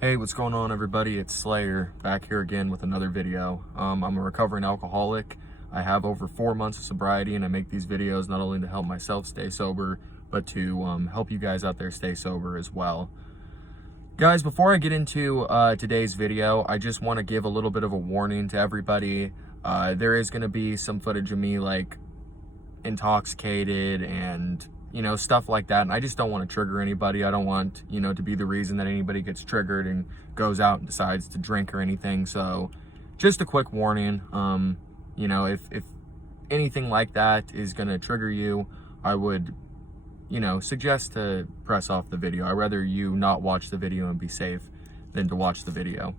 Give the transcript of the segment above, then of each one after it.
Hey, what's going on, everybody? It's Slayer back here again with another video. I'm a recovering alcoholic. I have over 4 months of sobriety, and I make these videos not only to help myself stay sober, but to help you guys out there stay sober as well. Guys, before I get into today's video, I just want to give a little bit of a warning to everybody. There is going to be some footage of me like intoxicated and stuff like that, and I just don't want to trigger anybody. I don't want to be the reason that anybody gets triggered and goes out and decides to drink or anything. So just a quick warning, if anything like that is going to trigger you, I would suggest to press off the video. I'd rather you not watch the video and be safe than to watch the video.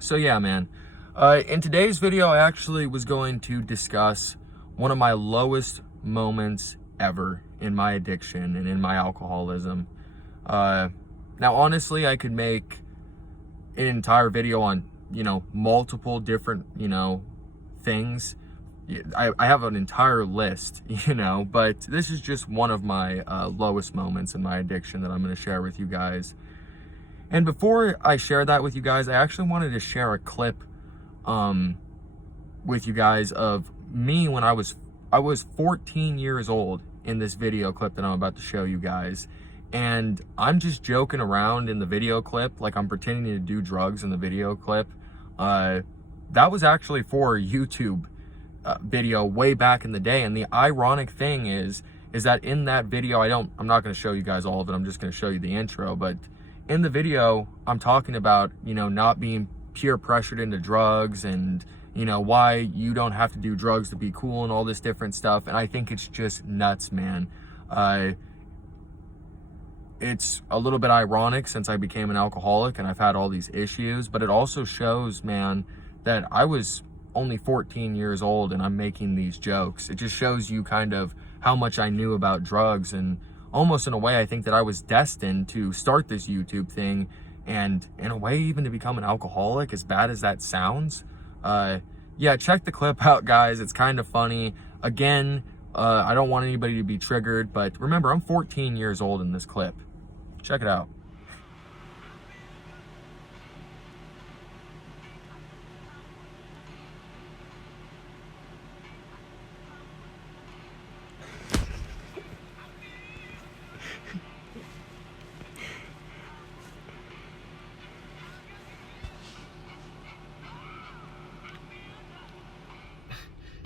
So yeah, man, in today's video I actually was going to discuss one of my lowest moments ever in my addiction and in my alcoholism. Now, honestly, I could make an entire video on, multiple different, things. I have an entire list, but this is just one of my lowest moments in my addiction that I'm going to share with you guys. And before I share that with you guys, I actually wanted to share a clip with you guys of me when I was 14 years old in this video clip that I'm about to show you guys. And I'm just joking around in the video clip, like I'm pretending to do drugs in the video clip. That was actually for a YouTube video way back in the day. And the ironic thing is that in that video, I'm not going to show you guys all of it. I'm just going to show you the intro. But in the video, I'm talking about, not being peer pressured into drugs and why you don't have to do drugs to be cool and all this different stuff. And I think it's just nuts, man. It's a little bit ironic since I became an alcoholic and I've had all these issues, but it also shows, man, that I was only 14 years old and I'm making these jokes. It just shows you kind of how much I knew about drugs, and almost in a way I think that I was destined to start this YouTube thing, and in a way even to become an alcoholic, as bad as that sounds. Yeah, check the clip out, guys. It's kind of funny. Again, I don't want anybody to be triggered, but remember, I'm 14 years old in this clip. Check it out.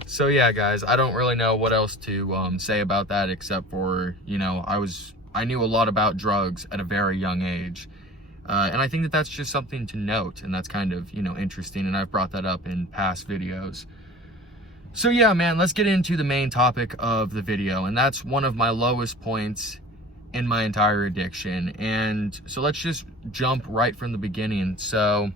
So yeah, guys, I don't really know what else to say about that, except for, I knew a lot about drugs at a very young age. And I think that that's just something to note, and that's kind of, interesting, and I've brought that up in past videos. So yeah, man, let's get into the main topic of the video, and that's one of my lowest points in my entire addiction. And so let's just jump right from the beginning. So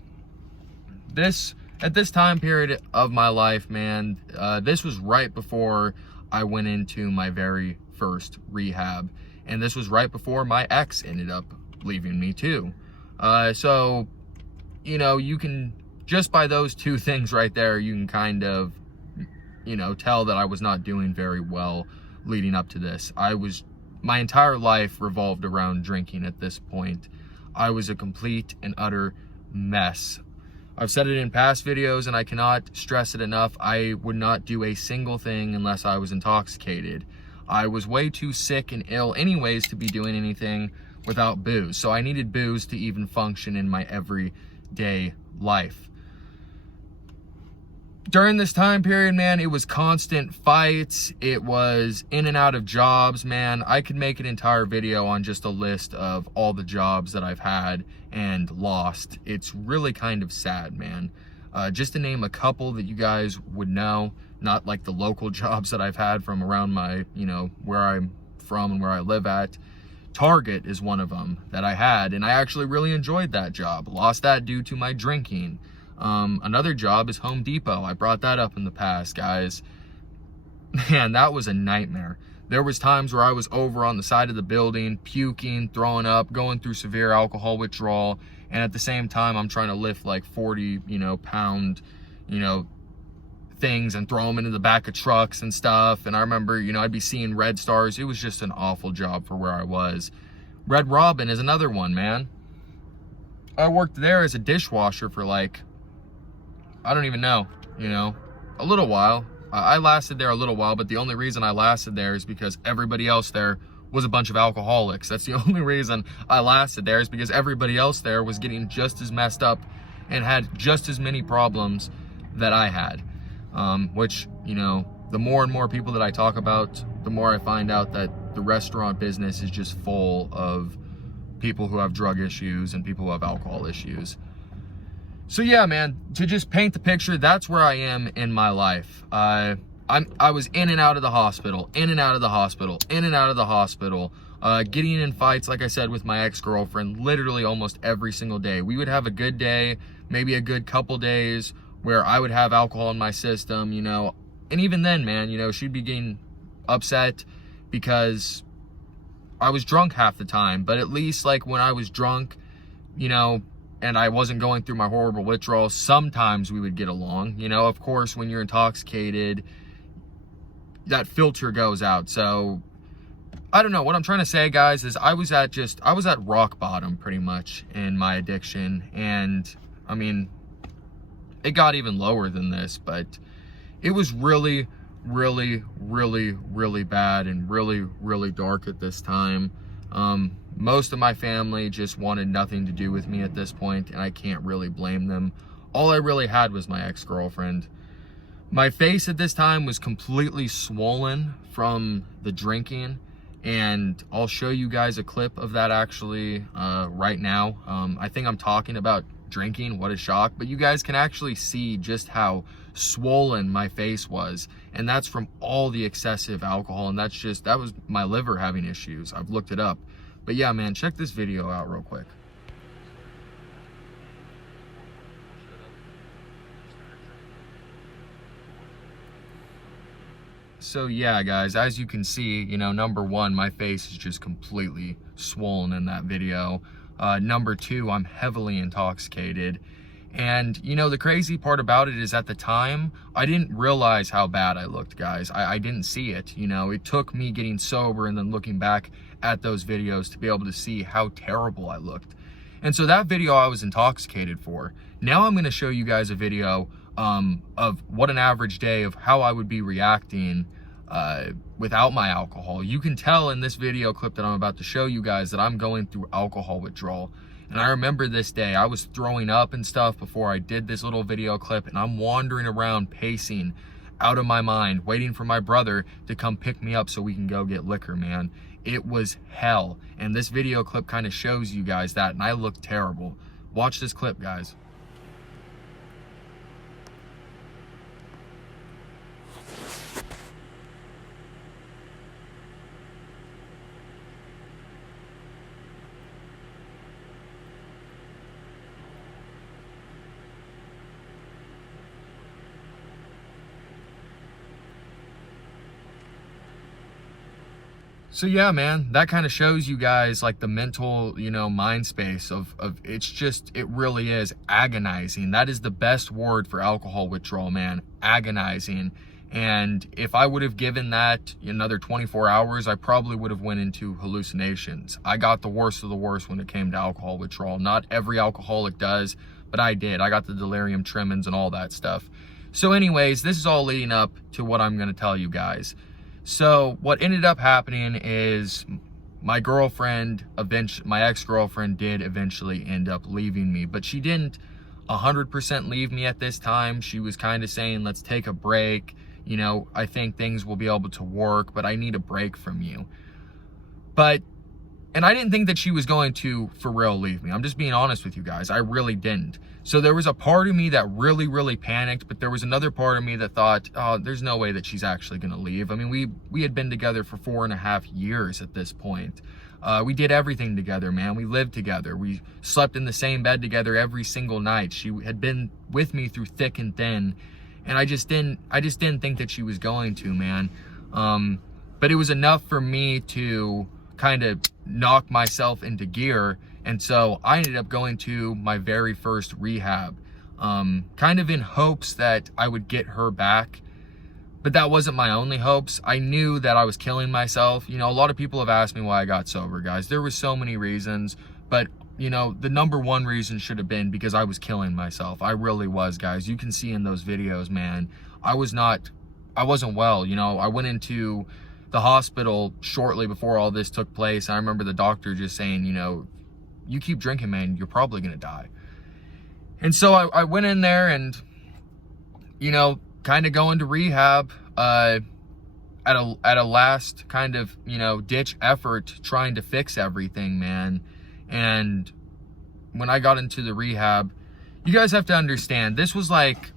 at this time period of my life, man, this was right before I went into my very first rehab. And this was right before my ex ended up leaving me too. So, you can, just by those two things right there, you can kind of, tell that I was not doing very well leading up to this. My entire life revolved around drinking at this point. I was a complete and utter mess. I've said it in past videos, and I cannot stress it enough. I would not do a single thing unless I was intoxicated. I was way too sick and ill anyways to be doing anything without booze. So I needed booze to even function in my everyday life. During this time period, man, it was constant fights. It was in and out of jobs, man. I could make an entire video on just a list of all the jobs that I've had and lost. It's really kind of sad, man. Just to name a couple that you guys would know, not like the local jobs that I've had from around my, where I'm from and where I live at. Target is one of them that I had, and I actually really enjoyed that job. Lost that due to my drinking. Another job is Home Depot. I brought that up in the past, guys. Man, that was a nightmare. There was times where I was over on the side of the building, puking, throwing up, going through severe alcohol withdrawal, and at the same time, I'm trying to lift like 40, pound, things and throw them into the back of trucks and stuff. And I remember, I'd be seeing red stars. It was just an awful job for where I was. Red Robin is another one, man. I worked there as a dishwasher for like, I don't even know, you know, a little while. I lasted there a little while, but the only reason I lasted there is because everybody else there was a bunch of alcoholics. That's the only reason I lasted there, is because everybody else there was getting just as messed up and had just as many problems that I had. Which, you know, the more and more people that I talk about, the more I find out that the restaurant business is just full of people who have drug issues and people who have alcohol issues. So yeah, man, to just paint the picture, that's where I am in my life. I was in and out of the hospital, in and out of the hospital, in and out of the hospital, getting in fights, like I said, with my ex-girlfriend, literally almost every single day. We would have a good day, maybe a good couple days, where I would have alcohol in my system, you know, and even then, man, you know, she'd be getting upset because I was drunk half the time. But at least, like, when I was drunk, you know, and I wasn't going through my horrible withdrawals, sometimes we would get along. You know, of course, when you're intoxicated, that filter goes out. So I don't know. What I'm trying to say, guys, is I was at rock bottom pretty much in my addiction. And I mean, it got even lower than this, but it was really, really, really, really bad and really, really dark at this time. Most of my family just wanted nothing to do with me at this point, and I can't really blame them. All I really had was my ex-girlfriend. My face at this time was completely swollen from the drinking, and I'll show you guys a clip of that actually right now. I think I'm talking about drinking, what a shock, but you guys can actually see just how swollen my face was, and that's from all the excessive alcohol, and that was my liver having issues. I've looked it up. But yeah, man, check this video out real quick. So yeah, guys, as you can see, you know, number one, my face is just completely swollen in that video. Number two, I'm heavily intoxicated. And, you know, the crazy part about it is at the time, I didn't realize how bad I looked, guys. I didn't see it, you know. It took me getting sober and then looking back at those videos to be able to see how terrible I looked. And so that video I was intoxicated for. Now I'm going to show you guys a video of what an average day of how I would be reacting without my alcohol. You can tell in this video clip that I'm about to show you guys that I'm going through alcohol withdrawal. And I remember this day, I was throwing up and stuff before I did this little video clip, and I'm wandering around pacing out of my mind, waiting for my brother to come pick me up so we can go get liquor, man. It was hell. And this video clip kind of shows you guys that, and I look terrible. Watch this clip, guys. So yeah, man, that kind of shows you guys like the mental, you know, mind space of it really is agonizing. That is the best word for alcohol withdrawal, man, agonizing. And if I would have given that another 24 hours, I probably would have went into hallucinations. I got the worst of the worst when it came to alcohol withdrawal. Not every alcoholic does, but I did. I got the delirium tremens and all that stuff. So anyways, this is all leading up to what I'm going to tell you guys. So what ended up happening is my girlfriend, my ex-girlfriend did eventually end up leaving me, but she didn't 100% leave me at this time. She was kind of saying, let's take a break. You know, I think things will be able to work, but I need a break from you. And I didn't think that she was going to, for real, leave me. I'm just being honest with you guys. I really didn't. So there was a part of me that really, really panicked, but there was another part of me that thought, oh, there's no way that she's actually going to leave. I mean, we had been together for 4.5 years at this point. We did everything together, man. We lived together. We slept in the same bed together every single night. She had been with me through thick and thin, and I just didn't think that she was going to, man. But it was enough for me to kind of knock myself into gear. And so I ended up going to my very first rehab, kind of in hopes that I would get her back. But that wasn't my only hopes. I knew that I was killing myself. You know, a lot of people have asked me why I got sober, guys. There were so many reasons, but you know, the number one reason should have been because I was killing myself. I really was, guys. You can see in those videos, man, I wasn't well. You know, I went into the hospital shortly before all this took place. I remember the doctor just saying, you know, you keep drinking, man, you're probably gonna die. And so I went in there and, you know, kind of going to rehab at a last kind of, you know, ditch effort trying to fix everything, man. And when I got into the rehab, you guys have to understand, this was like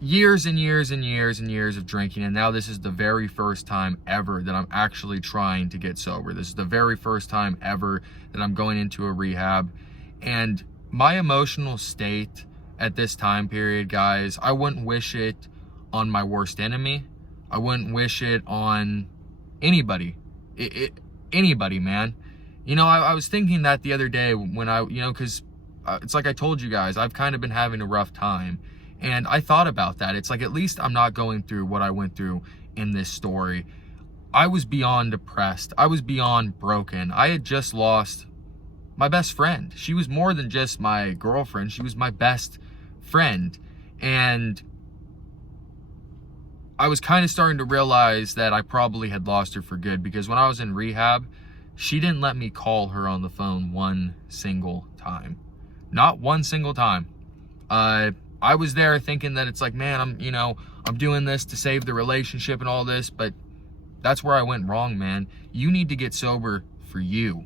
years and years and years and years of drinking, and now this is the very first time ever that I'm actually trying to get sober. This is the very first time ever that I'm going into a rehab. And my emotional state at this time period, guys, I wouldn't wish it on my worst enemy. I wouldn't wish it on anybody. Anybody, man. You know, I was thinking that the other day when you know, because it's like I told you guys, I've kind of been having a rough time. And I thought about that. It's like, at least I'm not going through what I went through in this story. I was beyond depressed. I was beyond broken. I had just lost my best friend. She was more than just my girlfriend. She was my best friend. And I was kind of starting to realize that I probably had lost her for good, because when I was in rehab, she didn't let me call her on the phone one single time. Not one single time. I was there thinking that it's like, man, I'm doing this to save the relationship and all this, but that's where I went wrong, man. You need to get sober for you.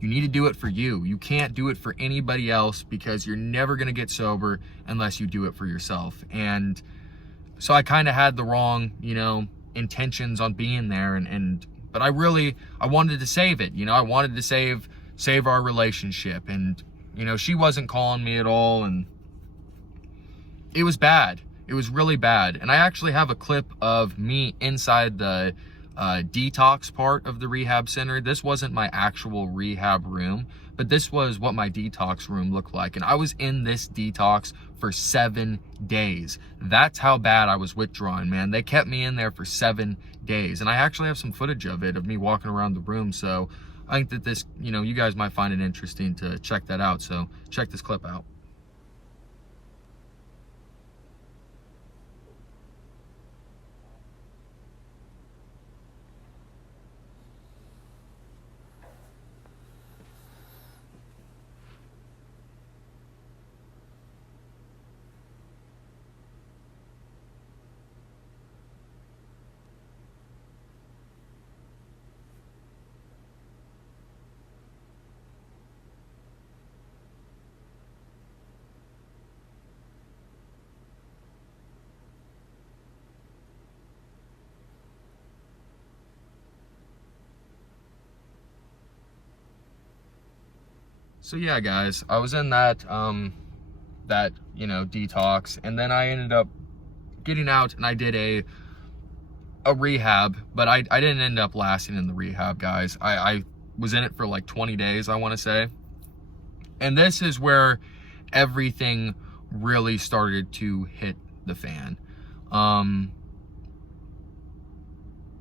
You need to do it for you. You can't do it for anybody else, because you're never going to get sober unless you do it for yourself. And so I kind of had the wrong, you know, intentions on being there, but I wanted to save it. You know, I wanted to save our relationship. And, you know, she wasn't calling me at all, and it was bad. It was really bad. And I actually have a clip of me inside the detox part of the rehab center. This wasn't my actual rehab room, but this was what my detox room looked like. And I was in this detox for 7 days. That's how bad I was withdrawing, man. They kept me in there for 7 days. And I actually have some footage of it, of me walking around the room. So I think that this, you know, you guys might find it interesting to check that out. So check this clip out. So yeah, guys, I was in that, you know, detox, and then I ended up getting out, and I did a rehab, but I didn't end up lasting in the rehab, guys. I was in it for like 20 days, I want to say. And this is where everything really started to hit the fan. I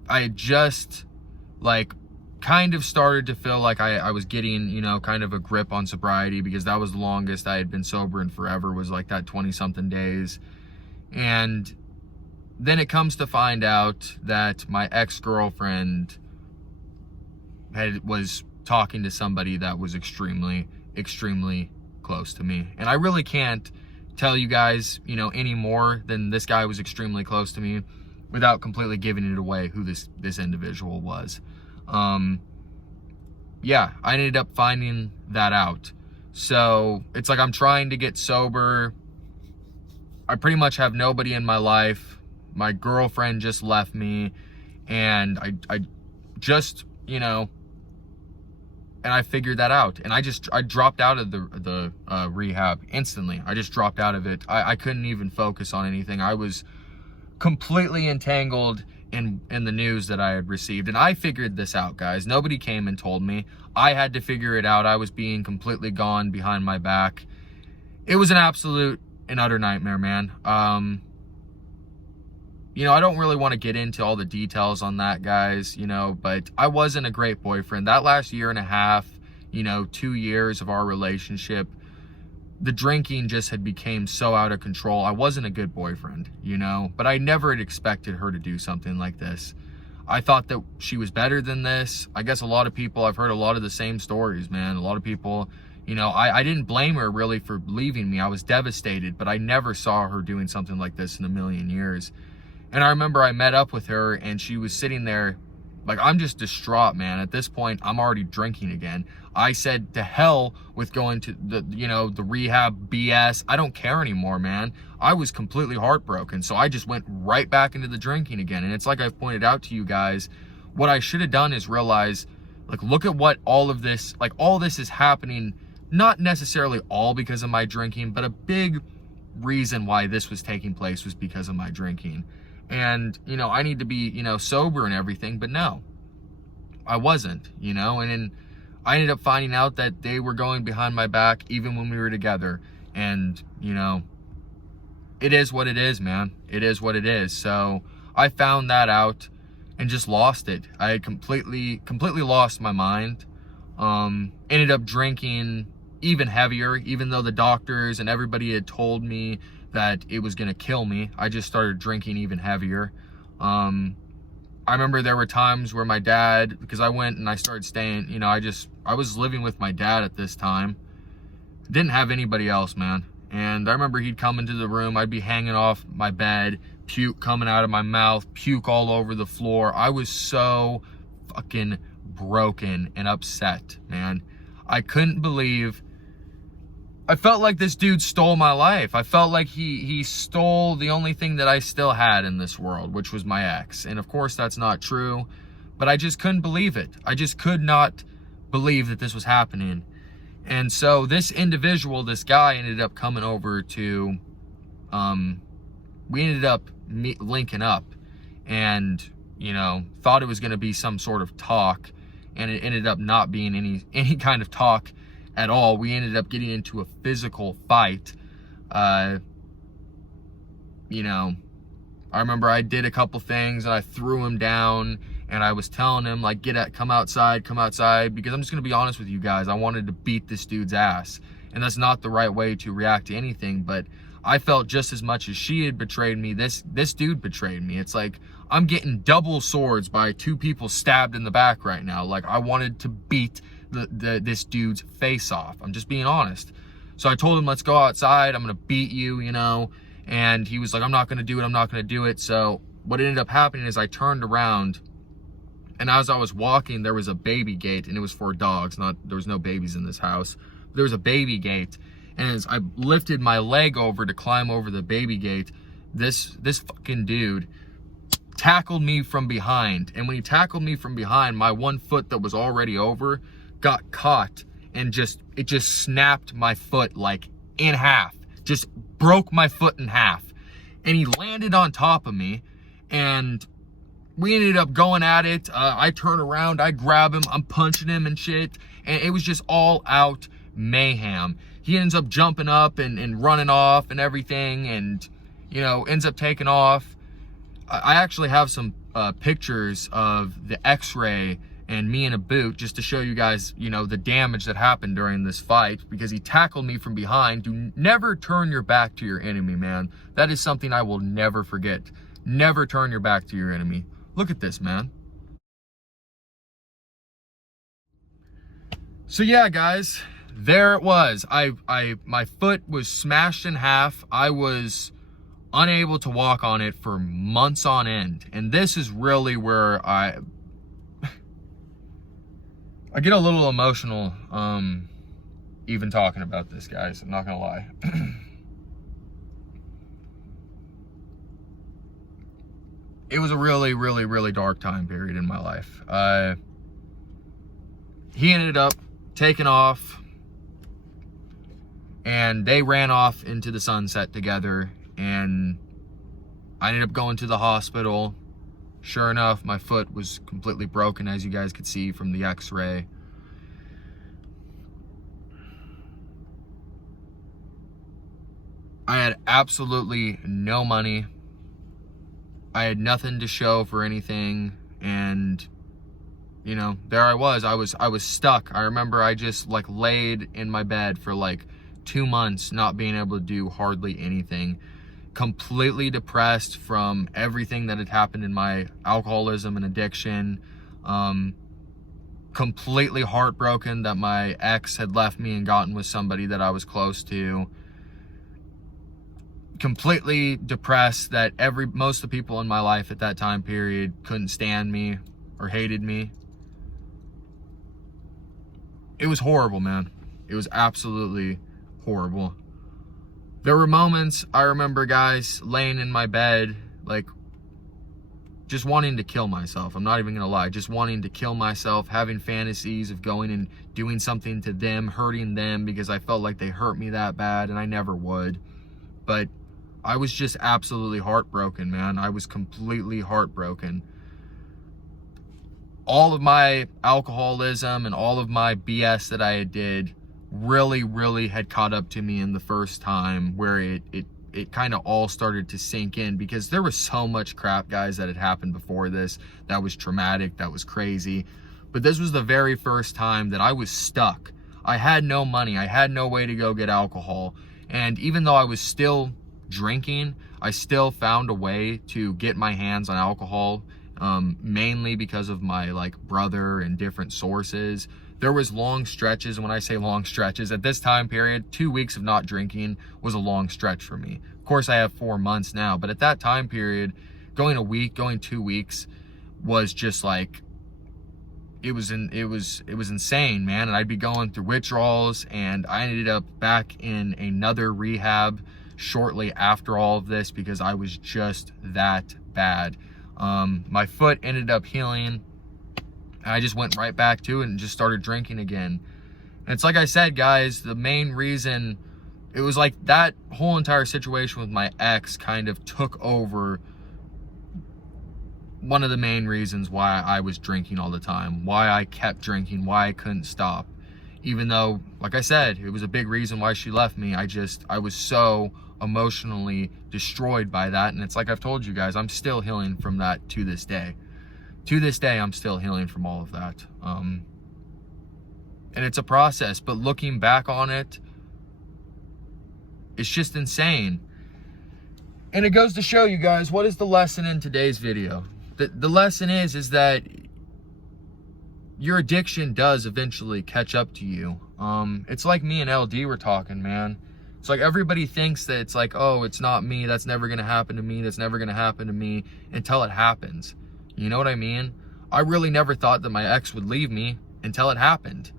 had just, like, kind of started to feel like I was getting, you know, kind of a grip on sobriety, because that was the longest I had been sober in forever, was like that 20-something days. And then it comes to find out that my ex-girlfriend was talking to somebody that was extremely, extremely close to me. And I really can't tell you guys, you know, any more than this guy was extremely close to me without completely giving it away who this individual was. Yeah, I ended up finding that out. So it's like I'm trying to get sober. I pretty much have nobody in my life. My girlfriend just left me, and I just, you know, and I figured that out. And I dropped out of the rehab instantly. I just dropped out of it. I couldn't even focus on anything. I was completely entangled in the news that I had received. And I figured this out, guys. Nobody came and told me. I had to figure it out. I was being completely gone behind my back. It was an absolute and utter nightmare, man. You know, I don't really want to get into all the details on that, guys, you know, but I wasn't a great boyfriend. That last year and a half, 2 years of our relationship, the drinking just had became so out of control. I wasn't a good boyfriend, but I never had expected her to do something like this. I thought that she was better than this. I guess a lot of people, I've heard a lot of the same stories, man. A lot of people, I didn't blame her really for leaving me. I was devastated, but I never saw her doing something like this in a million years. And I remember I met up with her and she was sitting there like, I'm just distraught, man. At this point, I'm already drinking again. I said, to hell with going to the rehab BS. I don't care anymore, man. I was completely heartbroken. So I just went right back into the drinking again. And it's like I've pointed out to you guys, what I should have done is realize, like, look at what all this is happening, not necessarily all because of my drinking, but a big reason why this was taking place was because of my drinking. And, I need to be, sober and everything, but no, I wasn't, and then I ended up finding out that they were going behind my back even when we were together. And, it is what it is, man. It is what it is. So I found that out and just lost it. I had completely lost my mind. Ended up drinking even heavier, even though the doctors and everybody had told me that it was gonna kill me. I just started drinking even heavier. I remember there were times where my dad, because I went and I started staying, I was living with my dad at this time. Didn't have anybody else, man. And I remember he'd come into the room, I'd be hanging off my bed, puke coming out of my mouth, puke all over the floor. I was so fucking broken and upset, man. I couldn't believe, I felt like this dude stole my life. I felt like he stole the only thing that I still had in this world, which was my ex. And of course that's not true, but I just couldn't believe it. I just could not believe that this was happening. And so this individual, this guy, ended up coming over to, we ended up linking up and, thought it was going to be some sort of talk, and it ended up not being any kind of talk at all. We ended up getting into a physical fight. I remember I did a couple things and I threw him down and I was telling him, like, come outside, because I'm just gonna be honest with you guys, I wanted to beat this dude's ass. And that's not the right way to react to anything, but I felt just as much as she had betrayed me, this dude betrayed me. It's like, I'm getting double swords by 2 people stabbed in the back right now. Like, I wanted to beat this dude's face off. I'm just being honest. So I told him, let's go outside, I'm gonna beat you, and he was like, I'm not gonna do it. So what ended up happening is I turned around, and as I was walking, there was a baby gate, and it was for dogs, there was no babies in this house. There was a baby gate, and as I lifted my leg over to climb over the baby gate, this fucking dude tackled me from behind. And when he tackled me from behind, my one foot that was already over got caught, and it just snapped my foot like in half, just broke my foot in half. And he landed on top of me, and we ended up going at it. I turn around, I grab him, I'm punching him and shit, and it was just all out mayhem. He ends up jumping up and running off and everything, and ends up taking off. I actually have some pictures of the x-ray and me in a boot, just to show you guys, the damage that happened during this fight, because he tackled me from behind. Do never turn your back to your enemy, man. That is something I will never forget. Never turn your back to your enemy. Look at this, man. So yeah, guys, there it was. My foot was smashed in half. I was unable to walk on it for months on end. And this is really where I get a little emotional, even talking about this, guys. I'm not gonna lie. It was a really, really, really dark time period in my life. He ended up taking off, and they ran off into the sunset together, and I ended up going to the hospital. Sure enough, my foot was completely broken, as you guys could see from the x-ray. I had absolutely no money. I had nothing to show for anything, and you know, there I was stuck. I remember I just like laid in my bed for like 2 months, not being able to do hardly anything, completely depressed from everything that had happened in my alcoholism and addiction, completely heartbroken that my ex had left me and gotten with somebody that I was close to, completely depressed that most of the people in my life at that time period couldn't stand me or hated me. It was horrible, man. It was absolutely horrible. There were moments, I remember, guys, laying in my bed, like, just wanting to kill myself. I'm not even gonna lie, just wanting to kill myself, having fantasies of going and doing something to them, hurting them, because I felt like they hurt me that bad, and I never would. But I was just absolutely heartbroken, man. I was completely heartbroken. All of my alcoholism and all of my BS that I did really had caught up to me in the first time, where it kind of all started to sink in, because there was so much crap, guys, that had happened before this that was traumatic, that was crazy. But this was the very first time that I was stuck. I had no money. I had no way to go get alcohol. And even though I was still drinking, I still found a way to get my hands on alcohol, mainly because of my like brother and different sources. There was long stretches, and when I say long stretches, at this time period, 2 weeks of not drinking was a long stretch for me. Of course, I have 4 months now, but at that time period, going a week, going 2 weeks was just like, it was insane, man. And I'd be going through withdrawals, and I ended up back in another rehab shortly after all of this, because I was just that bad. My foot ended up healing. I just went right back to it and just started drinking again. And it's like I said, guys, the main reason, it was like that whole entire situation with my ex kind of took over one of the main reasons why I was drinking all the time, why I kept drinking, why I couldn't stop. Even though, like I said, it was a big reason why she left me. I was so emotionally destroyed by that. And it's like I've told you guys, I'm still healing from that to this day. To this day, I'm still healing from all of that. And it's a process, but looking back on it, it's just insane. And it goes to show you guys, what is the lesson in today's video? The lesson is that your addiction does eventually catch up to you. It's like me and LD were talking, man. It's like everybody thinks that it's like, oh, it's not me, that's never gonna happen to me, that's never gonna happen to me, until it happens. You know what I mean? I really never thought that my ex would leave me until it happened.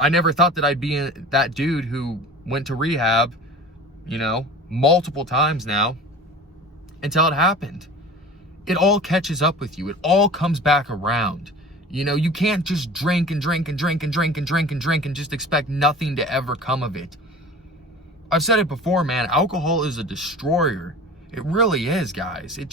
I never thought that I'd be that dude who went to rehab, you know, multiple times now, until it happened. It all catches up with you. It all comes back around. You know, you can't just drink and drink and drink and drink and drink and drink and just expect nothing to ever come of it. I've said it before, man, alcohol is a destroyer. It really is, guys. It's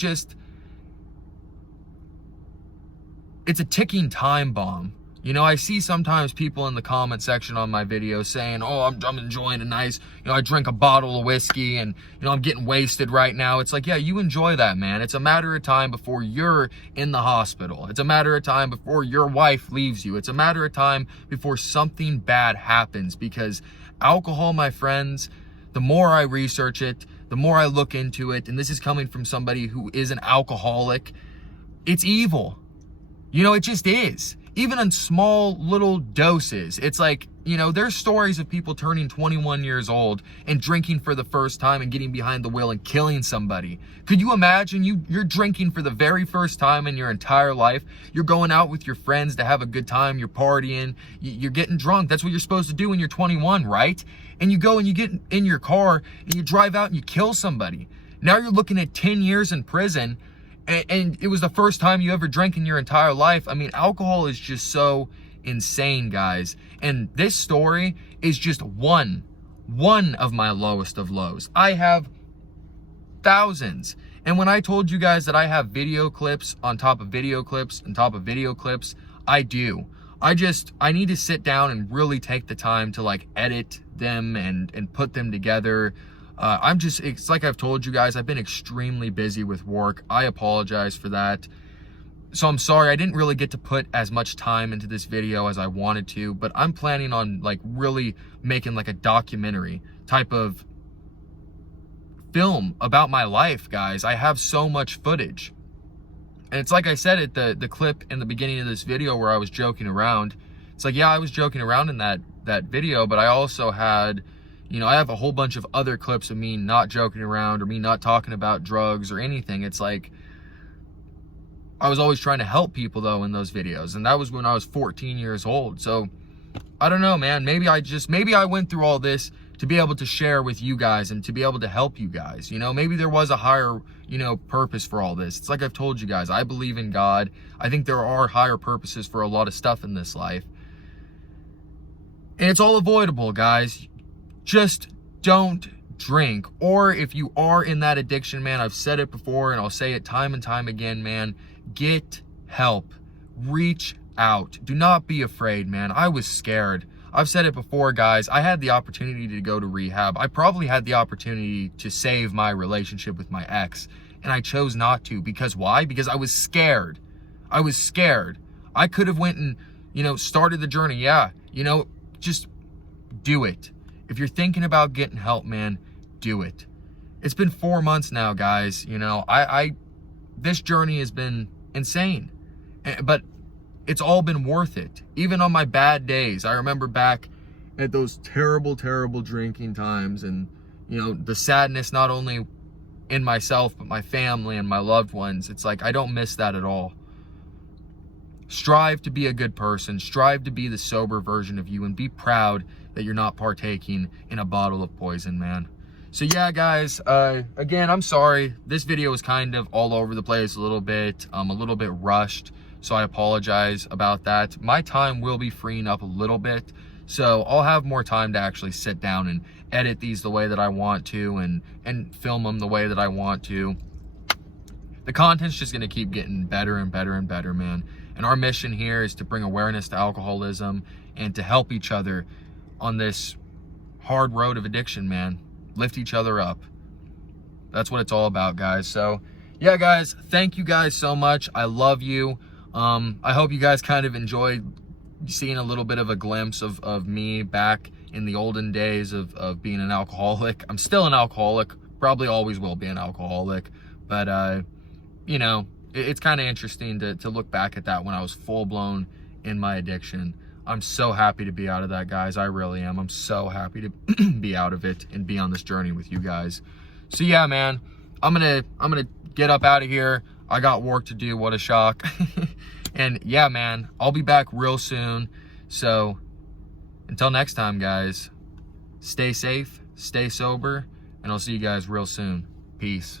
a ticking time bomb. You know, I see sometimes people in the comment section on my videos saying, oh, I'm enjoying a nice, you know, I drank a bottle of whiskey and, you know, I'm getting wasted right now. It's like, yeah, you enjoy that, man. It's a matter of time before you're in the hospital. It's a matter of time before your wife leaves you. It's a matter of time before something bad happens, because alcohol, my friends, the more I research it, the more I look into it, and this is coming from somebody who is an alcoholic, it's evil. You know, it just is. Even in small little doses. It's like, you know, there's stories of people turning 21 years old and drinking for the first time and getting behind the wheel and killing somebody. Could you imagine you're drinking for the very first time in your entire life? You're going out with your friends to have a good time. You're partying. You're getting drunk. That's what you're supposed to do when you're 21, right? And you go and you get in your car and you drive out and you kill somebody. Now you're looking at 10 years in prison. And it was the first time you ever drank in your entire life. I mean, alcohol is just so insane, guys. And this story is just one of my lowest of lows. I have thousands. And when I told you guys that I have video clips on top of video clips on top of video clips, I do. I need to sit down and really take the time to like edit them and put them together. It's like I've told you guys, I've been extremely busy with work. I apologize for that. So I'm sorry, I didn't really get to put as much time into this video as I wanted to, but I'm planning on like really making like a documentary type of film about my life, guys. I have so much footage. And it's like I said at the clip in the beginning of this video where I was joking around. It's like, yeah, I was joking around in that video, but I also had, you know, I have a whole bunch of other clips of me not joking around or me not talking about drugs or anything. It's like, I was always trying to help people though in those videos. And that was when I was 14 years old. So I don't know, man, maybe I went through all this to be able to share with you guys and to be able to help you guys. You know, maybe there was a higher, you know, purpose for all this. It's like I've told you guys, I believe in God. I think there are higher purposes for a lot of stuff in this life. And it's all avoidable, guys. Just don't drink. Or if you are in that addiction, man, I've said it before and I'll say it time and time again, man, get help. Reach out. Do not be afraid, man. I was scared. I've said it before, guys. I had the opportunity to go to rehab. I probably had the opportunity to save my relationship with my ex, and I chose not to. Because why? Because I was scared. I was scared. I could have went and, you know, started the journey. Yeah, you know, just do it. If you're thinking about getting help, man, do it. It's been 4 months now, guys. You know, this journey has been insane, but it's all been worth it. Even on my bad days, I remember back at those terrible, terrible drinking times and, you know, the sadness not only in myself, but my family and my loved ones. It's like, I don't miss that at all. Strive to be a good person. Strive to be the sober version of you and be proud that you're not partaking in a bottle of poison, man. So yeah, guys, again, I'm sorry. This video was kind of all over the place a little bit rushed. So I apologize about that. My time will be freeing up a little bit. So I'll have more time to actually sit down and edit these the way that I want to and film them the way that I want to. The content's just gonna keep getting better and better and better, man. And our mission here is to bring awareness to alcoholism and to help each other on this hard road of addiction, man. Lift each other up. That's what it's all about, guys. So yeah, guys, thank you guys so much. I love you. I hope you guys kind of enjoyed seeing a little bit of a glimpse of me back in the olden days of being an alcoholic. I'm still an alcoholic, probably always will be an alcoholic, but you know, it's kind of interesting to look back at that when I was full-blown in my addiction. I'm so happy to be out of that, guys. I really am. I'm so happy to be out of it and be on this journey with you guys. So yeah, man, I'm gonna get up out of here. I got work to do. What a shock. And yeah, man, I'll be back real soon. So until next time, guys, stay safe, stay sober, and I'll see you guys real soon. Peace.